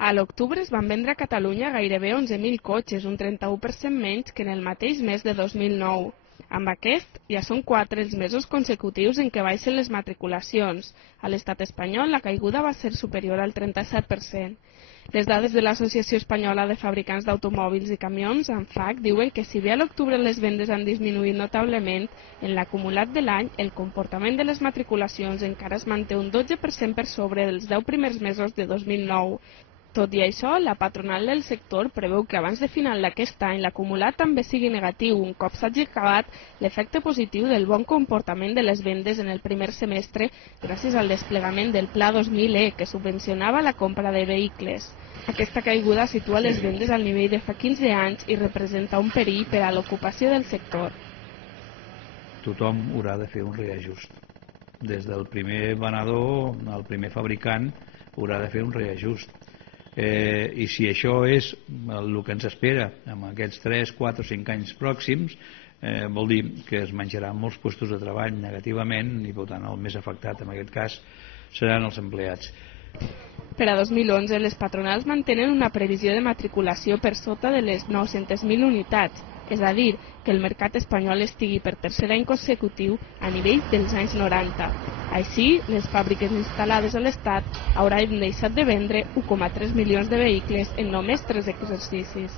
A l'octubre es van vendre a Catalunya gairebé 11.000 cotxes, un 31% menys que en el mateix mes de 2009. Amb aquest, ja són 4 els mesos consecutius en què baixen les matriculacions. A l'estat espanyol, la caiguda va ser superior al 37%. Les dades de l'Associació Espanyola de Fabricants d'Automòbils i Camions, ANFAC, diuen que si bé a l'octubre les vendes han disminuït notablement, en l'acumulat de l'any, el comportament de les matriculacions encara es manté un 12% per sobre dels 10 primers mesos de 2009. Tot i això, la patronal del sector preveu que abans de final d'aquest any l'acumulat també sigui negatiu, un cop s'hagi acabat l'efecte positiu del bon comportament de les vendes en el primer semestre gràcies al desplegament del Pla 2000E, que subvencionava la compra de vehicles. Aquesta caiguda situa les vendes al nivell de fa 15 anys i representa un perill per a l'ocupació del sector. Tothom haurà de fer un reajust. Des del primer venedor al primer fabricant haurà de fer un reajust. I si això és el que ens espera en aquests 3, 4 o 5 anys pròxims, vol dir que es menjaran molts llocs de treball negativament i per tant el més afectat en aquest cas seran els empleats. Per a 2011 les patronals mantenen una previsió de matriculació per sota de les 900.000 unitats, és a dir, que el mercat espanyol estigui per tercer any consecutiu a nivell dels anys 90. Així, les fàbriques instal·lades a l'Estat hauran deixat de vendre 1,3 milions de vehicles en només 3 exercicis.